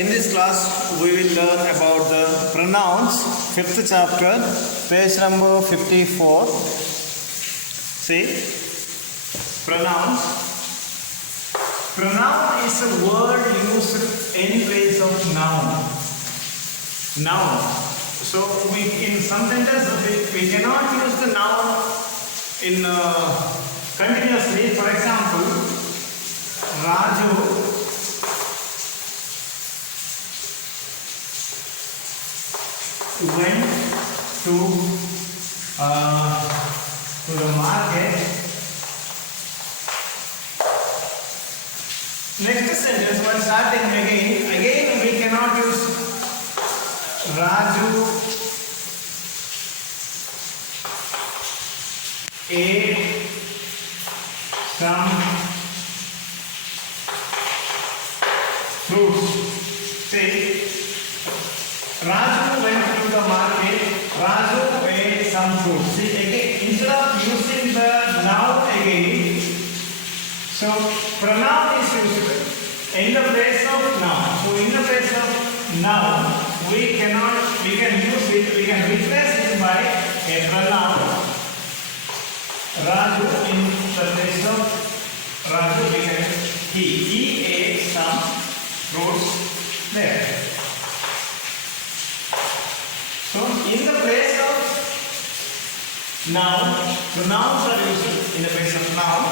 in this class we will learn about the pronouns, 5th chapter, page number 54. See, pronouns. Pronoun is a word used in place of noun. Noun. So in some sentences we cannot use the noun in continuously. For example, Raju went to the market. Next sentence, while starting again we cannot use Raju ate some fruits. See, Raju went to the market. Raju ate some fruits. See, again, instead of using the noun again, so pronoun is used in the place of noun. So in the place of noun, we can use it, we can replace it by a pronoun. Raju, in the place of Raju, we can he ate some fruits there. So in the place of noun, pronouns are used in the place of noun.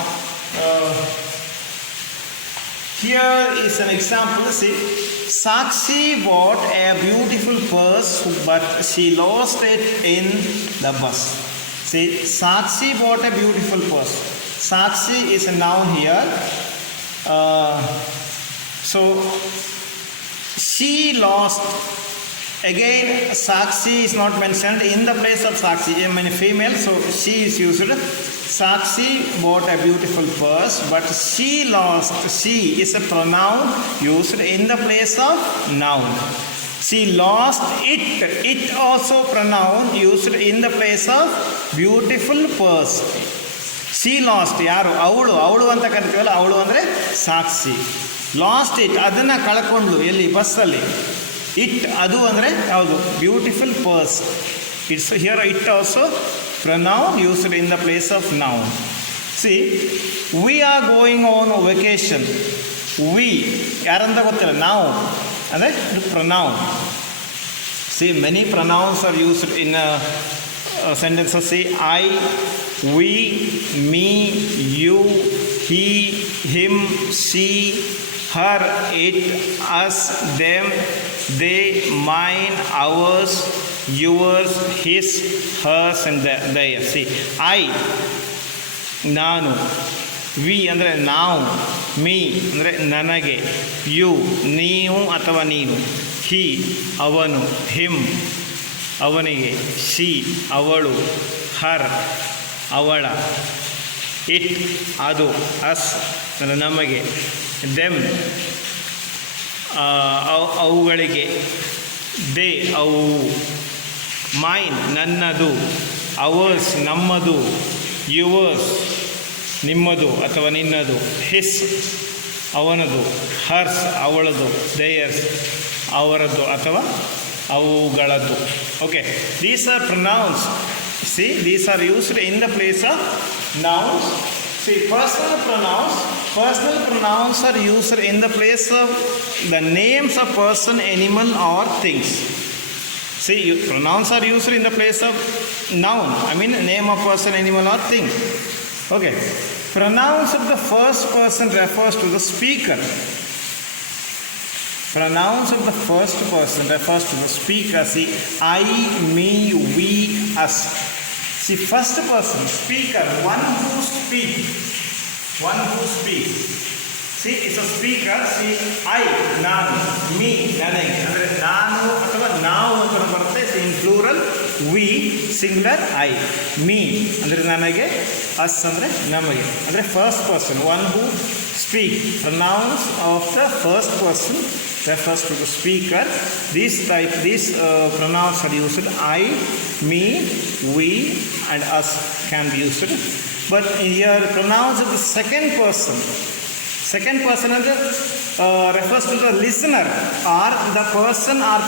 Here is an example. See, Sakshi bought a beautiful purse, but she lost it in the bus. See, Sakshi bought a beautiful purse. Sakshi is a noun here. So, she lost. Again, Sakshi is not mentioned in the place of Sakshi. I mean, female, so she is used. Sakshi bought a beautiful purse, but she lost. She is a pronoun used in the place of noun. She lost it. It also pronoun used in the place of beautiful purse. She lost. ಯಾರು ಅವಳು ಅವಳು ಅಂತ ಕರಿತೀವಲ್ಲ, ಅವಳು ಅಂದರೆ ಸಾಕ್ಷಿ. Lost it, ಅದನ್ನು ಕಳ್ಕೊಂಡ್ಲು ಎಲ್ಲಿ ಬಸ್ಸಲ್ಲಿ. ಇಟ್ ಅದು ಅಂದರೆ ಯಾವುದು, beautiful purse. It's here it also pronoun used in the place of noun. See, we are going on vacation. We ಯಾರಂತ ಗೊತ್ತಿಲ್ಲ, ನಾವು ಅಂದರೆ pronoun. See, many pronouns are used in sentences. See, I, we, me, you, he, him, she, her, it, us, them, they, mine, ours, yours, his, hers and theirs. See, I, ನಾನು, V ಅಂದರೆ ನಾವು, me ಅಂದರೆ ನನಗೆ, you ನೀವು ಅಥವಾ ನೀನು, ಹಿ ಅವನು, him ಅವನಿಗೆ, ಶಿ ಅವಳು, ಹರ್ ಅವಳ, ಇಟ್ ಅದು, ಅಸ್ ಅಂದರೆ ನಮಗೆ, ದೆಮ್ ಅವುಗಳಿಗೆ, ದೇ ಅವು, ಮೈನ್ ನನ್ನದು, ಅವರ್ಸ್ ನಮ್ಮದು, ಯುವರ್ಸ್ ನಿಮ್ಮದು ಅಥವಾ ನಿನ್ನದು, ಹಿಸ್ ಅವನದು, ಹರ್ಸ್ ಅವಳದು, ದೇಯರ್ಸ್ ಅವರದ್ದು ಅಥವಾ ಅವುಗಳದ್ದು. Okay, these are pronouns. See, these are used in the place of nouns. See, personal pronouns are used in the place of the names of person, animal or things. See, pronouns are used in the place of noun. I mean, name of person, animal or thing. Okay. Pronouns of the first person refers to the speaker. Pronouns of the first person refers to the speaker. See, I, me, we, us. See, first person, speaker, one who speaks. One who speaks. See, it's a speaker. See, I, ನಾನು, me, ನನಗೆ ಅಂದರೆ ನಾನು ಅಥವಾ ನಾವು ಅಂತ ಬರುತ್ತೆ. In plural, we singular, I, me ಅಂದರೆ ನನಗೆ, ಅಸ್ ಅಂದರೆ ನಮಗೆ. ಅಂದರೆ first person, one who speak. Pronouns of the first person refers to the speaker. These pronouns are used. I, me, we and us can be used. But here pronouns of the second person. Second person ಅಂದರೆ refers to the listener or the person or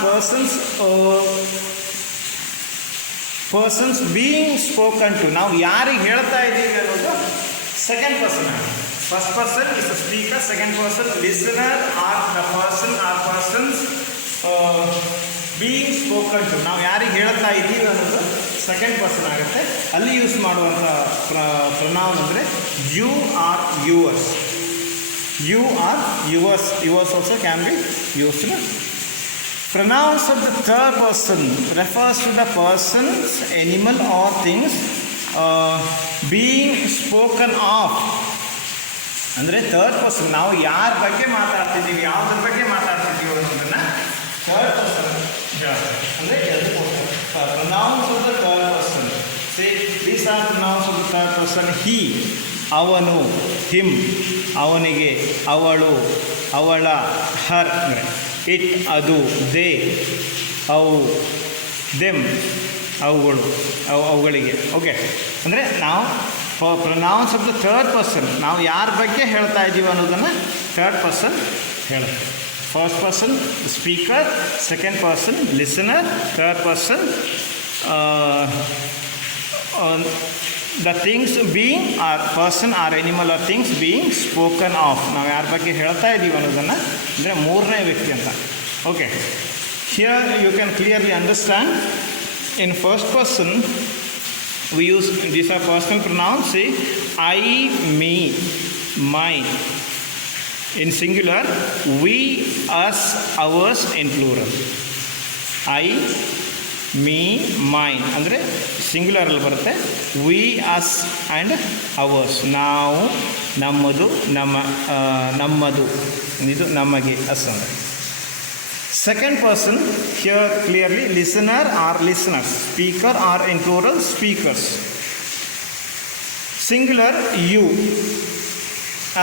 persons being spoken to. ನಾವು ಯಾರಿಗೆ ಹೇಳ್ತಾ ಇದ್ದೀವಿ ಅನ್ನೋದು second person ಆಗುತ್ತೆ. First person is the speaker, second person listener or the person or persons being spoken to. ನಾವು ಯಾರಿಗೆ ಹೇಳ್ತಾ ಇದ್ದೀವಿ ಅನ್ನೋದು ಸೆಕೆಂಡ್ ಪರ್ಸನ್ ಆಗುತ್ತೆ. ಅಲ್ಲಿ ಯೂಸ್ ಮಾಡುವಂಥ ಪ್ರೊನೌನ್ ಅಂದರೆ you or yours. You or yours. Yours also can be used. Pronouns of the third person refers to the persons, animal or things being spoken of. ಅಂದರೆ ಥರ್ಡ್ ಪರ್ಸನ್ ನಾವು ಯಾರ ಬಗ್ಗೆ ಮಾತಾಡ್ತಿದ್ದೀವಿ, ಯಾವುದ್ರ ಬಗ್ಗೆ ಮಾತಾಡ್ತಿದ್ದೀವಿ ಅನ್ನೋದನ್ನು ಥರ್ಡ್ ಪರ್ಸನ್ ಹೇಳ್ತಾರೆ. ಅಂದರೆ pronouns of the third person. Say these are pronouns of the third person. He, ಅವನು, ಹಿಮ್, ಅವನಿಗೆ, ಅವಳು, ಅವಳ, ಹರ್ ಅಂದರೆ ಇಟ್, ಅದು, ದೇ, ಅವು, ದೆಮ್, ಅವುಗಳು, ಅವುಗಳಿಗೆ. ಓಕೆ, ಅಂದರೆ ನಾವು pronouns of the third person ನಾವು ಯಾರ ಬಗ್ಗೆ ಹೇಳ್ತಾ ಇದ್ದೀವಿ ಅನ್ನೋದನ್ನು ಥರ್ಡ್ ಪರ್ಸನ್ ಹೇಳುತ್ತೆ. First person speaker, second person listener, third person the things being or person or animal or things being spoken of. ನಾವು ಯಾರ ಬಗ್ಗೆ ಹೇಳ್ತಾ ಇದ್ದೀವಿ ಅನ್ನೋದನ್ನು ಅಂದರೆ ಮೂರನೇ ವ್ಯಕ್ತಿ ಅಂತ. Okay, here you can clearly understand. In first person we use these are personal pronouns. See, I, me, mine in singular, we, us, ours in plural. I, me, mine ಅಂದರೆ ಸಿಂಗ್ಯುಲರಲ್ಲಿ ಬರುತ್ತೆ. we, us and ours. ನಾವು, ನಮ್ಮದು, ನಮ್ಮದು, ಇದು ನಮಗೆ, us ಅಂದರೆ. Second person here clearly listener or listeners, speaker or in plural speakers. Singular you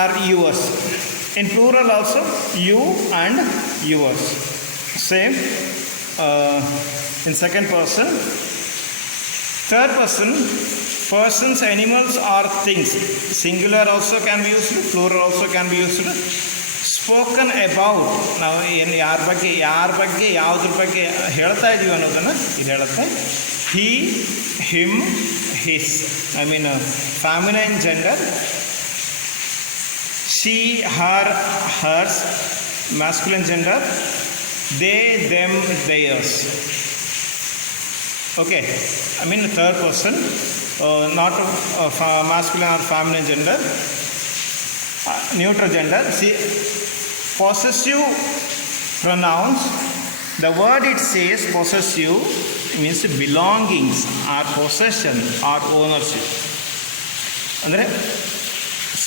or yours. In plural also you and yours. Same in second person. Third person persons, animals or things. Singular also can be used, plural also can be used. Spoken about ನಾವು ಏನು ಯಾರ ಬಗ್ಗೆ ಯಾವುದ್ರ ಬಗ್ಗೆ ಹೇಳ್ತಾ ಇದ್ದೀವಿ ಅನ್ನೋದನ್ನು ಇದು ಹೇಳುತ್ತೆ. He, him, his I mean feminine gender. She, her, hers masculine gender. They, them, theirs. Okay, I mean third person not masculine or feminine gender. Neutral gender. See, possessive pronouns, the word it says possessive means belongings or possession or ownership. ಅಂದರೆ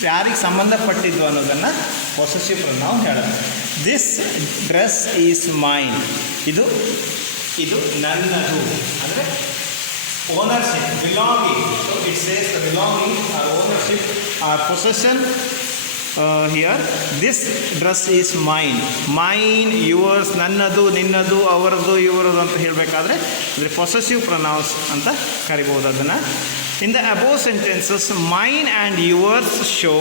ಯಾರಿಗೆ ಸಂಬಂಧಪಟ್ಟಿದ್ದು ಅನ್ನೋದನ್ನು possessive pronoun ಹೇಳುತ್ತೆ. This dress is mine. ಇದು ನನ್ನದು ಅಂದರೆ ownership, belonging. So it says the belonging or ownership or possession. Here this dress is mine. Mine, yours, ನನ್ನದು, ನಿನ್ನದು, ಅವರದು, ಇವರದು ಅಂತ ಹೇಳಬೇಕಾದ್ರೆ ಅಂದರೆ ಪೊಸೆಸಿವ್ ಪ್ರೊನೌನ್ಸ್ ಅಂತ ಕರಿಬೋದು ಅದನ್ನು. In the above sentences, mine and yours show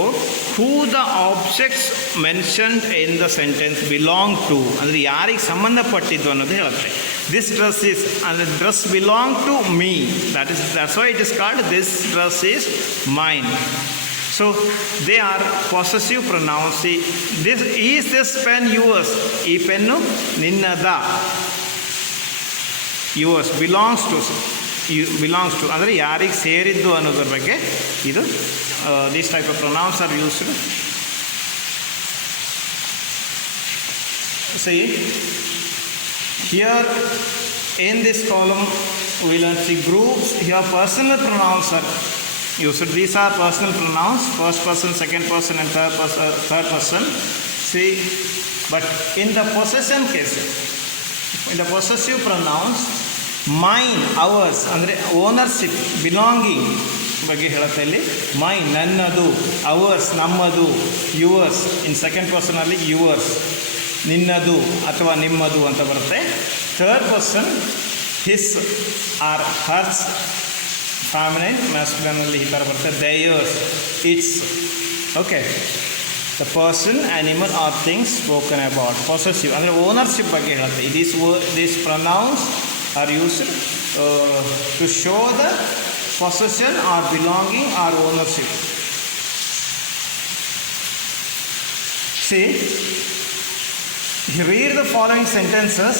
who the objects mentioned in the sentence belong to. ಅಂದರೆ ಯಾರಿಗೆ ಸಂಬಂಧಪಟ್ಟಿದ್ದು ಅನ್ನೋದು ಹೇಳುತ್ತೆ. This dress is, and the dress belong to me. That's why it is called this dress is mine. So they are possessive pronouns. See, this pen yours? ಈ pen ನಿನ್ನದ. yours belongs to ಅಂದರೆ ಯಾರಿಗೆ ಸೇರಿದ್ದು ಅನ್ನೋದ್ರ ಬಗ್ಗೆ ಇದು these type of pronouns are used. See, here in this column we learn the groups. Here personal pronouns are used. These are personal pronouns, first person, second person and third person. See, but in the possession case, in the possessive pronouns, mine, ours ಅಂದರೆ ownership, belonging ಬಗ್ಗೆ ಹೇಳುತ್ತೆ ಇಲ್ಲಿ. Mine ನನ್ನದು, ours ನಮ್ಮದು, yours in second ಪರ್ಸನಲ್ಲಿ yours ನಿನ್ನದು ಅಥವಾ ನಿಮ್ಮದು ಅಂತ ಬರುತ್ತೆ. Third person his or hers feminine, ಮ್ಯಾಸ್ಕ್ಯುಲೈನಲ್ಲಿ ಈ ಥರ ಬರುತ್ತೆ. Theirs, its. Okay, the person, animal or things spoken about. Possessive ಅಂದರೆ ಓನರ್ಶಿಪ್ ಬಗ್ಗೆ ಹೇಳುತ್ತೆ. This pronouns are used to show the possession or belonging or ownership. See, read the following sentences.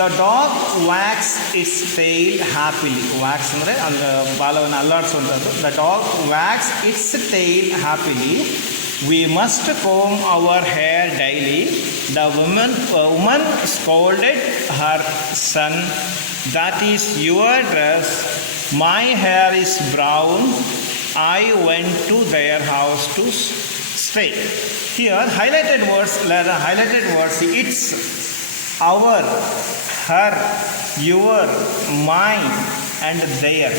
The dog wags its tail happily. Wags ಅಂದರೆ ಬಾಲವನ್ನು ಅಲ್ಲಾಡಿಸುವಂಥದ್ದು. The dog wags its tail happily. We must comb our hair daily. The woman scolded her son. That is your dress. My hair is brown. I went to their house to stay. Here highlighted words, it's, our, her, your, mine and their.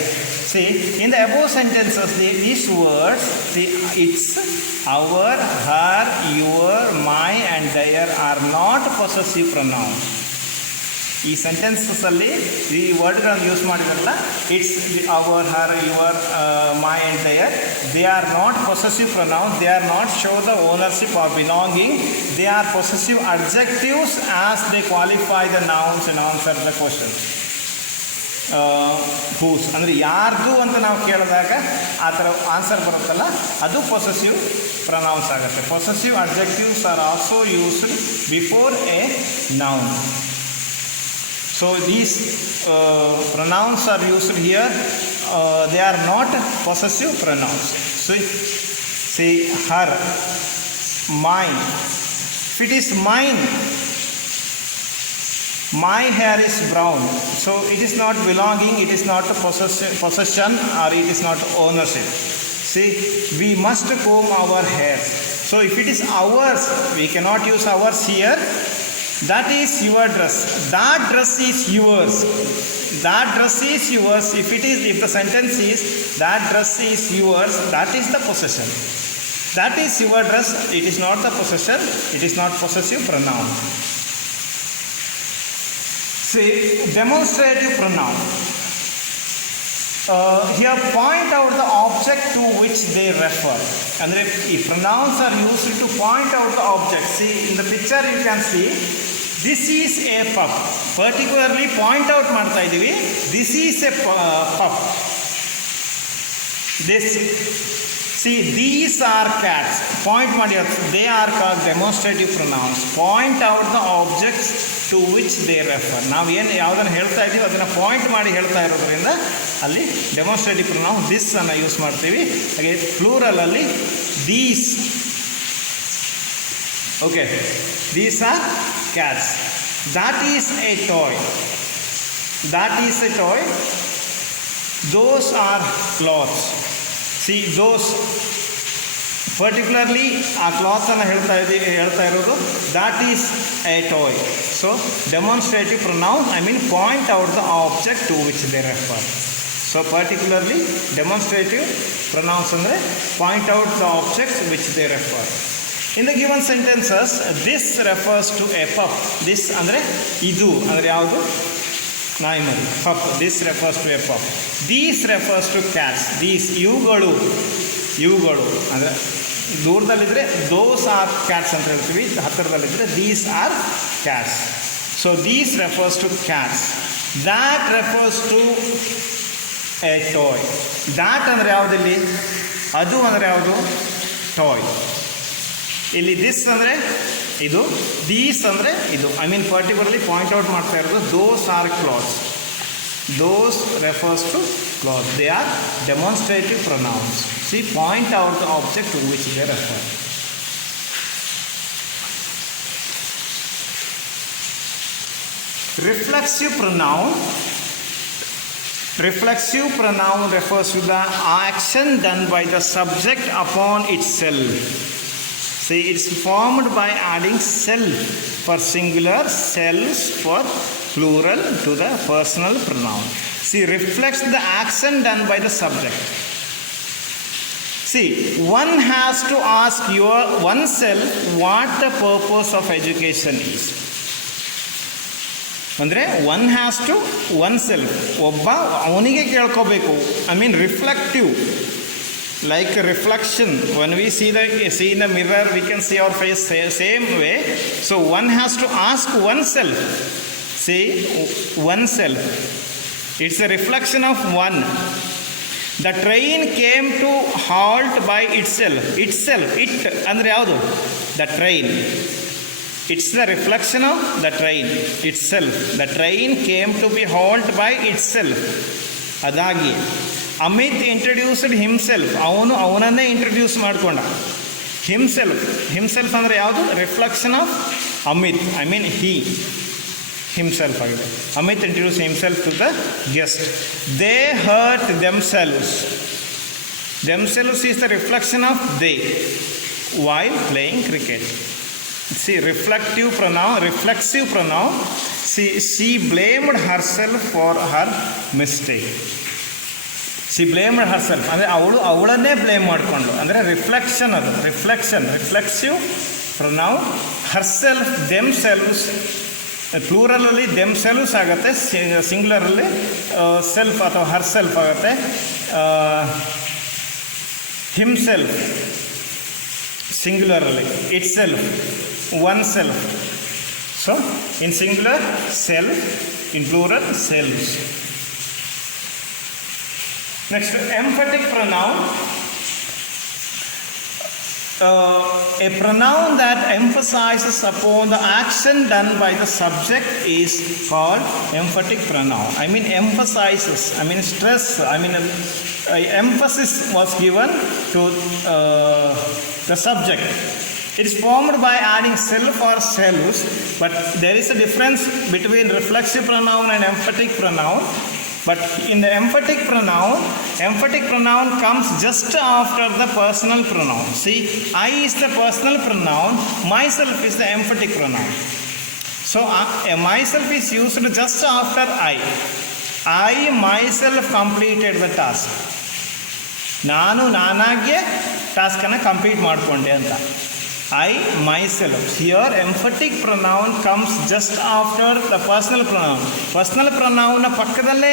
See, in the above sentences, these words, it's, our, her, your, my and their are not possessive pronouns. ಈ ಸೆಂಟೆನ್ಸಲ್ಲಿ ಈ ವರ್ಡ್ಗಳನ್ನು use ಮಾಡಿದಾರಲ್ಲ, its, our, her, your, my and their, they are not possessive pronouns. They are not show the ownership or belonging. They are possessive adjectives as they qualify the nouns and answer the question. Whose ಅಂದರೆ ಯಾರ್ದು ಅಂತ ನಾವು ಕೇಳಿದಾಗ ಆ ಥರ answer ಬರುತ್ತಲ್ಲ, ಅದು possessive pronounce ಆಗುತ್ತೆ. Possessive adjectives are also used before A noun. So these pronouns are used here. They are not possessive pronouns. See, her, mine. If it is mine, my hair is brown. So it is not belonging, it is not a possession or it is not ownership. See, we must comb our hair. So if it is ours, we cannot use ours here. That is your dress. That dress is yours. That dress is yours. If the sentence is that dress is yours, that is the possession. That is your dress. It is not the possession. It is not possessive pronoun. See, demonstrative pronoun. Here point out the object to which they refer. And if pronouns are used to point out the object. See, in the picture you can see, this is a pup. Particularly point out ಮಾಡ್ತಾ ಇದ್ದೀವಿ, this is a pup. This, see, these are cats. Point ಮಾಡಿ, they are called demonstrative pronouns. Point out the objects to which they refer. ನಾವು ಯಾವುದನ್ನು ಹೇಳ್ತಾ ಇದ್ದೀವಿ ಅದನ್ನು point ಮಾಡಿ ಹೇಳ್ತಾ ಇರೋದ್ರಿಂದ ಅಲ್ಲಿ ಡೆಮಾನ್ಸ್ಟ್ರೇಟಿವ್ ಪ್ರೊನೌನ್ ದಿಸ್ ಅನ್ನು ಯೂಸ್ ಮಾಡ್ತೀವಿ. ಹಾಗೆ ಪ್ಲೂರಲಲ್ಲಿ these. Okay, these are cats. That is a toy. That is a toy. Those are cloths. See, those, particularly ಆ ಕ್ಲಾತ್ ಅನ್ನು ಹೇಳ್ತಾ ಇರೋದು, that is a toy. So demonstrative pronoun, point out the object to which they refer. So particularly demonstrative pronouns ಅಂದರೆ point out the objects which they refer. In the given sentences, this refers to a pup. This ಅಂದರೆ ಇದು ಅಂದರೆ ಯಾವುದು, ನಾಯಿ ಮರಿ, pup. This refers to a pup. These refers to cats. These, ಇವುಗಳು ಅಂದರೆ ದೂರದಲ್ಲಿದ್ದರೆ those are cats ಅಂತ ಹೇಳ್ತೀವಿ, ಹತ್ತಿರದಲ್ಲಿದ್ದರೆ these are cats. So these refers to cats. That refers to a toy. That ಅಂದರೆ ಯಾವುದಿಲ್ಲಿ, ಅದು ಅಂದರೆ ಯಾವುದು, toy. ಇಲ್ಲಿ ದಿಸ್ ಅಂದರೆ ಇದು, ದೀಸ್ ಅಂದರೆ ಇದು. ಪರ್ಟಿಕ್ಯುಲರ್ಲಿ ಪಾಯಿಂಟ್ ಔಟ್ ಮಾಡ್ತಾ ಇರೋದು those are clothes. Those refers to cloth. They are demonstrative pronouns. See, point out the object to which they refer. Reflexive pronoun. Reflexive pronoun refers to the action done by the subject upon itself. See, it's formed by adding self for singular, selves for plural to the personal pronoun. See, reflects the action done by the subject. See, one has to ask oneself what the purpose of education is. ಅಂದರೆ one has to oneself, ಒಬ್ಬ ಅವನಿಗೆ ಕೇಳ್ಕೋಬೇಕು. Reflective like a reflection. When we see in the mirror, we can see our face same way. So one has to ask oneself. See, oneself. It's a reflection of one. The train came to halt by itself. It andre yaudu? The train. It's the reflection of the train itself. The train came to be halt by itself. Adagi Amit introduced himself. ಅವನನ್ನೇ introduce ಮಾಡ್ಕೊಂಡ. Himself ಅಂದರೆ ಯಾವುದು? Reflection of Amit. I mean himself ಆಗಿದೆ. Amit introduced himself to the guest. They hurt themselves. Themselves is the reflection of they while playing cricket. See, reflexive pronoun. See, she blamed herself for her mistake. She blamed herself. ಅಂದರೆ ಅವಳನ್ನೇ blame ಮಾಡಿಕೊಂಡು. ಅಂದರೆ reflection, ಅದು reflexive pronoun. Herself, themselves, ಪ್ಲೂರಲಲ್ಲಿ themselves ಆಗುತ್ತೆ, ಸಿಂಗ್ಯುಲರಲ್ಲಿ self ಅಥವಾ herself ಆಗುತ್ತೆ. Himself ಸಿಂಗ್ಯುಲರಲ್ಲಿ, itself, oneself. So in singular self, in plural selves. Next, emphatic pronoun. A pronoun that emphasizes upon the action done by the subject is called emphatic pronoun. I mean emphasizes, I mean stress, I mean emphasis was given to the subject. It is formed by adding self or selves, but there is a difference between reflexive pronoun and emphatic pronoun. But in the emphatic pronoun comes just after the personal pronoun. See, I is the personal pronoun, myself is the emphatic pronoun. So myself is used just after I. I myself completed the task. ನಾನು ನಾನಾಗೆ ಟಾಸ್ಕನ್ನು complete ಮಾಡಿಕೊಂಡೆ ಅಂತ. I myself. Here emphatic pronoun comes just after the personal pronoun. Personal pronoun ಪಕ್ಕದಲ್ಲೇ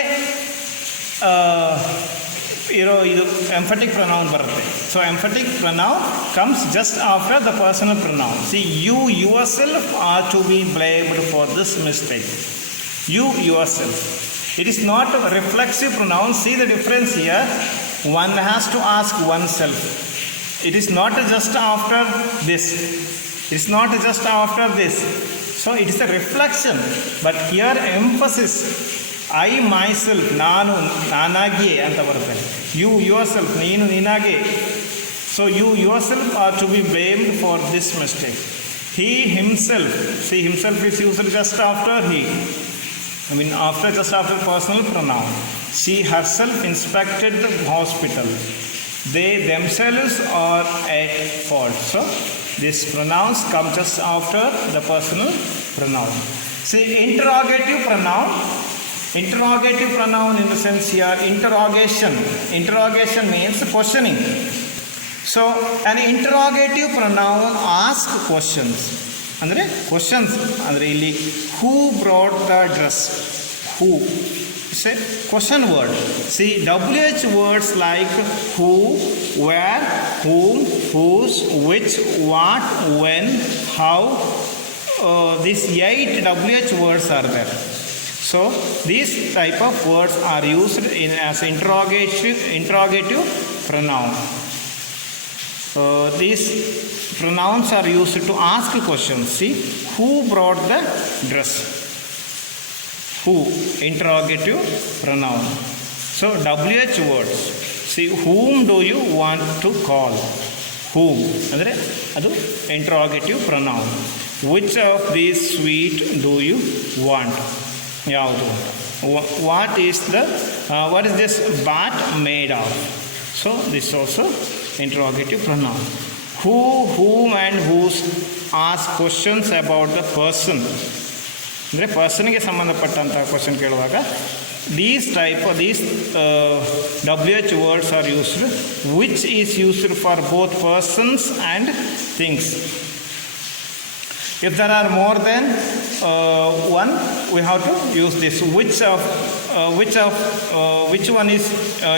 ಇದು emphatic pronoun ಬರುತ್ತೆ. So emphatic pronoun comes just after the personal pronoun. See, you yourself are to be blamed for this mistake. You yourself. It is not a reflexive pronoun. See the difference here. One has to ask oneself. It is not just after this. It is not just after this. So it is a reflection. But here emphasis. I myself, ನಾನು ನಾನಾಗಿಯೇ ಅಂತ ಬರುತ್ತೆ. You yourself, ನೀನು ನೀನಾಗೆ. So you yourself are to be blamed for this mistake. He himself. See, himself is used just after he. I mean just after personal pronoun. She herself inspected the hospital. They themselves are at fault. So these pronouns come just after the personal pronoun. See, interrogative pronoun. Interrogative pronoun in the sense here, interrogation. Interrogation means questioning. So an interrogative pronoun asks questions. ಅಂದರೆ questions ಅಂದರೆ ಇಲ್ಲಿ who brought the dress? Who? It's a question word. See, WH words like who, where, whom, whose, which, what, when, how. These 8 WH words are there. So these type of words are used as interrogative pronoun. These pronouns are used to ask questions. See, who brought the dress? Who, interrogative pronoun. So WH words. See, whom do you want to call? Whom ಅಂದರೆ ಅದು interrogative pronoun. Which of these sweet do you want? ಯಾವುದು? What is this bat made of? So this also interrogative pronoun. Who, whom and whose ask questions about the person. ಅಂದರೆ ಪರ್ಸನ್ಗೆ ಸಂಬಂಧಪಟ್ಟಂಥ question ಕೇಳುವಾಗ these WH words are used, which is used for both persons and things. If there are more than one, we have to use this. Which one is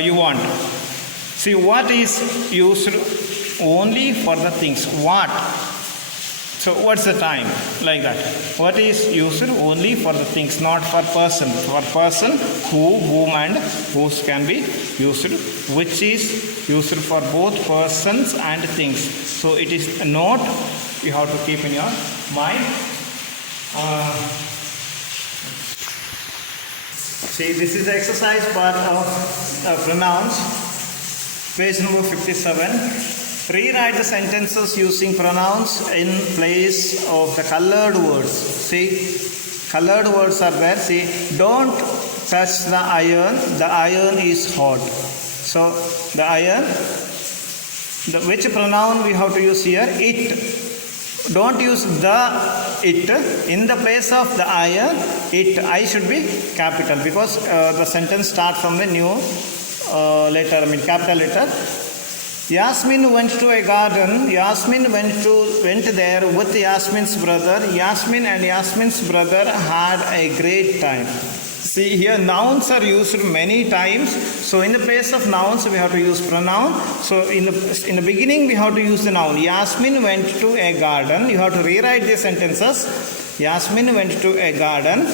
you want? See, what is used only for the things? What? So what's the time? Like that. What is used only for the things, not for person. For person, who, whom and whose can be used, which is used for both persons and things. So it is a note you have to keep in your mind. See, this is the exercise part of pronouns. Page number 57. Rewrite the sentences using pronouns in place of the colored words. See, colored words are there. See, don't touch the iron is hot. So, the iron, which pronoun we have to use here? It. Don't use the it. In the place of the iron, it, I should be capital, because the sentence starts from the new letter, capital letter. Yasmin went to a garden. Yasmin went there with Yasmin's brother. Yasmin and Yasmin's brother had a great time. See, here nouns are used many times. So in the place of nouns, we have to use pronoun. So in the beginning, we have to use the noun. Yasmin went to a garden. You have to rewrite the sentences. Yasmin went to a garden.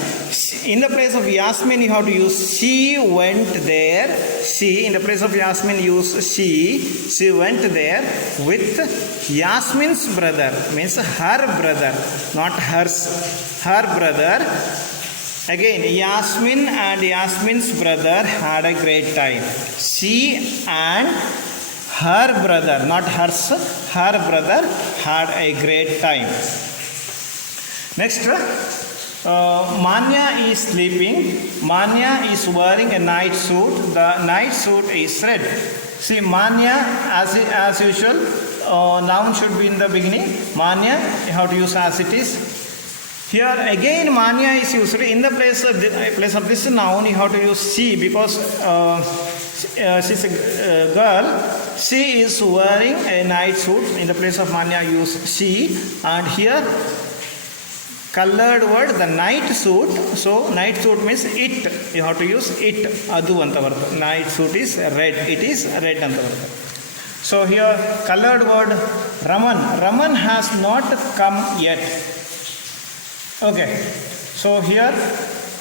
In the place of Yasmin, you have to use she went there. She, in the place of Yasmin, use she. She went there with Yasmin's brother. Means her brother, not hers. Her brother. Again, Yasmin and Yasmin's brother had a great time. She and her brother, not hers, her brother had a great time. Next, Manya is sleeping. Manya is wearing a night suit. The night suit is red. See, Manya, as usual, noun should be in the beginning. Manya, you have to use as it is. Here again, Manya is used. In the place of this noun, you have to use she, because she's a girl. She is wearing a night suit. In the place of Manya, use she. And here, colored word, the night suit. So night suit means it. You have to use it. Adu anta. Night suit is red. It is red anta. So here, colored word Raman. Raman has not come yet. Okay. So here,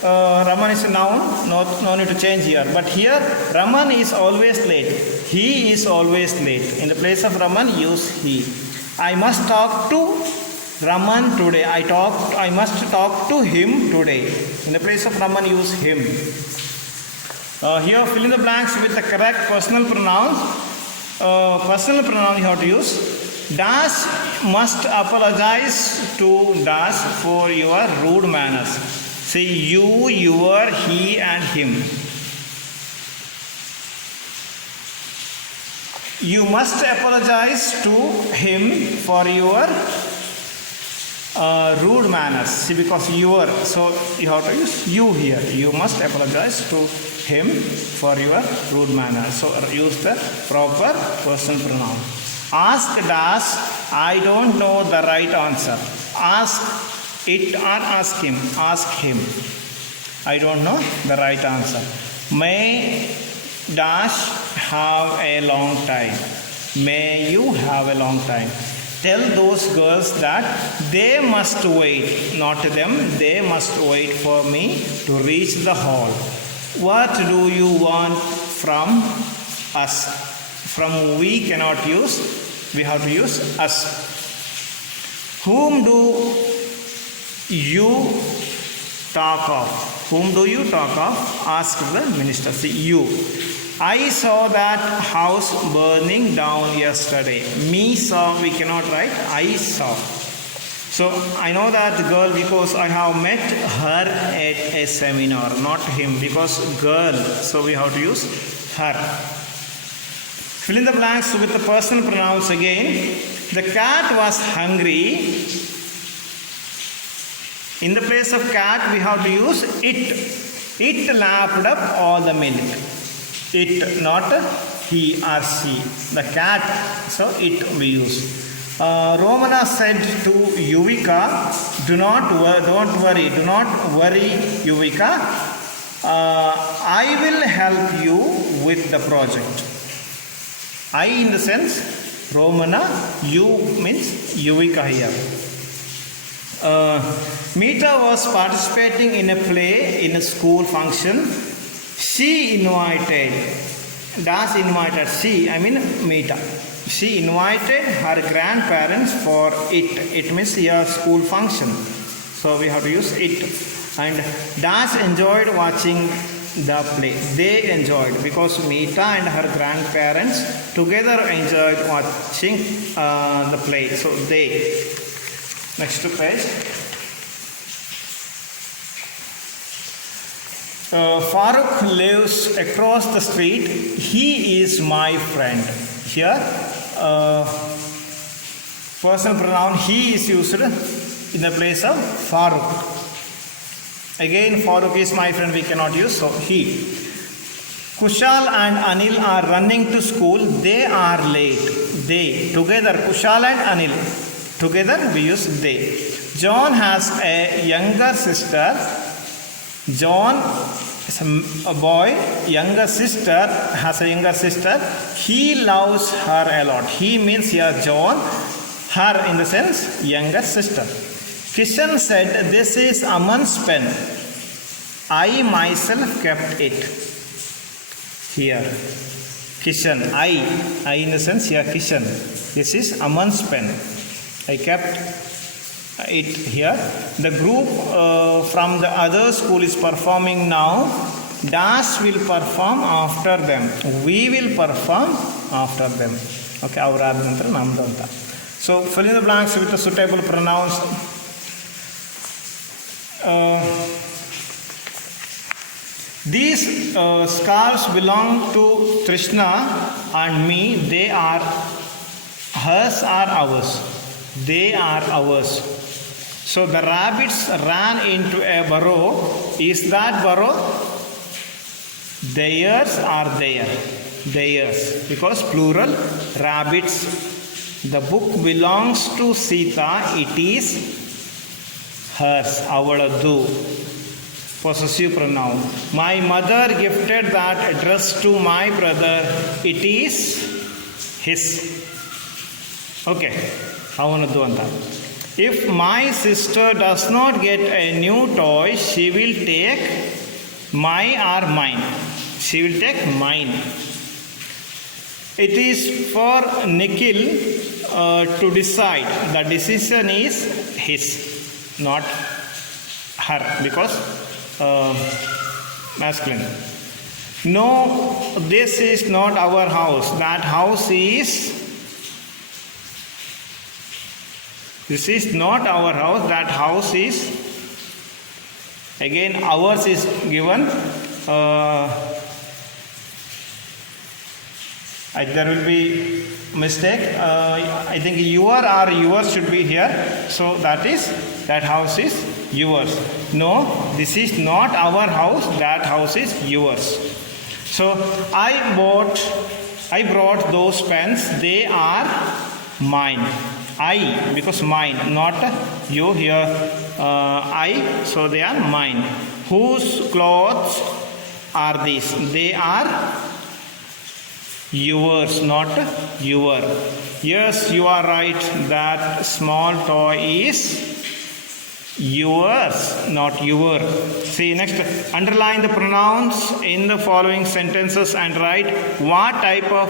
Raman is a noun. No need to change here. But here, Raman is always late. He is always late. In the place of Raman, use he. I must talk to Raman today. I must talk to him today. In the place of Raman, use him. Here, fill in the blanks with the correct personal pronouns. Personal pronoun you have to use. Dash must apologize to Dash for your rude manners. Say you, your, he and him. You must apologize to him for your rude manners. See, because your, so you have to use you here. You must apologize to him for your rude manners. So use the proper personal pronoun. Ask Dash, I don't know the right answer. Ask it or ask him. Ask him. I don't know the right answer. May Dash have a long time. May you have a long time. Tell those girls that they must wait, not them, they must wait for me to reach the hall. What do you want from us? From we cannot use, we have to use us. Whom do you talk of? Whom do you talk of? Ask the minister. See, you. I saw that house burning down yesterday. Me saw, we cannot write, I saw. So I know that girl because I have met her at a seminar, not him, because girl, so we have to use her. Fill in the blanks with the personal pronouns again. The cat was hungry. In the place of cat, we have to use it. It lapped up all the milk. It, not he or she. The cat, so it we use. Romana said to Yuvika, don't worry, Yuvika. I will help you with the project. I in the sense Romana, U means Yuvika here. Meeta was participating in a play in a school function. She invited, Das invited, she, I mean Meeta. She invited her grandparents for it. It means a school function. So we have to use it. And Das enjoyed watching the play. They enjoyed because Meeta and her grandparents together enjoyed watching the play. So they. Next page. Farooq lives across the street. He is my friend. Here, personal pronoun he is used in the place of Farooq. Again, Farooq is my friend, we cannot use, so he. Kushal and Anil are running to school. They are late. They. Together, Kushal and Anil. Together we use they. John has a younger sister. John is a boy. Younger sister has a younger sister. He loves her a lot. He means here John. Her in the sense younger sister. Kishan said, this is Aman's pen. I myself kept it. Here. Kishan. I in the sense here Kishan. This is Aman's pen. I kept it here. The group from the other school is performing now. Das will perform after them. We will perform after them. Okay, our nanತರ ನಮ್ದು ಅಂತ. So fill in the blanks with the suitable pronouns. These scarves belong to Trishna and me. They are hers or ours. They are ours. So the rabbits ran into a burrow. Is that burrow theirs or their? Theirs. Because plural, rabbits. The book belongs to Sita. It is hers. Avaladu. Possessive pronoun. My mother gifted that dress to my brother. It is his. Okay. Avanadu anta. If my sister does not get a new toy, she will take my or mine. She will take mine. It is for Nikhil to decide. The decision is his, not her, because masculine. No, this is not our house. That house is. This is not our house. That house is. Again, ours is given. There will be mistake. I think your or yours should be here. So that house is yours. No, this is not our house. That house is yours. So I brought those pens. They are mine. I, because mine, not you here. I, so they are mine. Whose clothes are these? They are yours, not your. Yes, you are right. That small toy is yours, not your. See, next, underline the pronouns in the following sentences and write what type of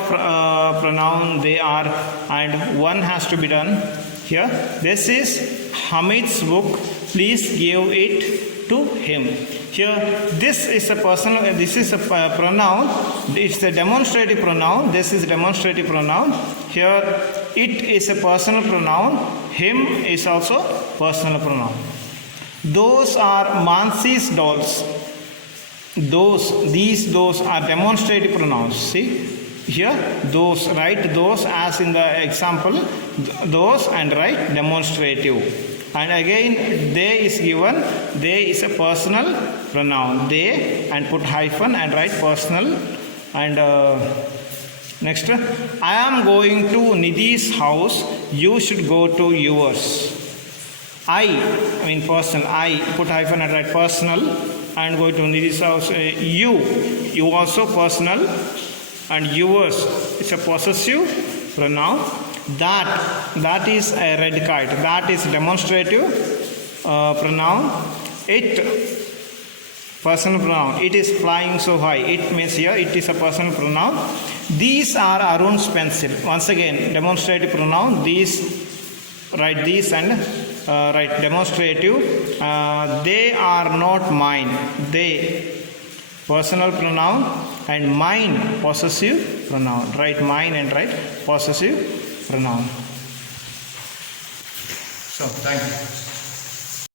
pronoun they are, and one has to be done here. This is Hamid's book. Please give it to him. Here, this is a personal, this is a pronoun. It's a demonstrative pronoun. This is a demonstrative pronoun. Here, it is a personal pronoun. Him is also personal pronoun. Those are Mansi's dolls. Those are demonstrative pronouns. See here, those, write those as in the example, those, and write demonstrative. And again, they is given. They is a personal pronoun. They, and put hyphen and write personal. And next, I am going to Nidhi's house. You should go to yours. I mean personal. I, put hyphen and write personal, and go to Nidhi's house. You also personal. and yours is a possessive pronoun. That is a red kite. That is demonstrative pronoun. It, personal pronoun. It is flying so high. It means here it is a personal pronoun. These are Arun's pencil. Once again, demonstrative pronoun. These, write these and write demonstrative. They are not mine. They, personal pronoun, and mine, possessive pronoun. Write mine and write possessive pronoun. So, thank you.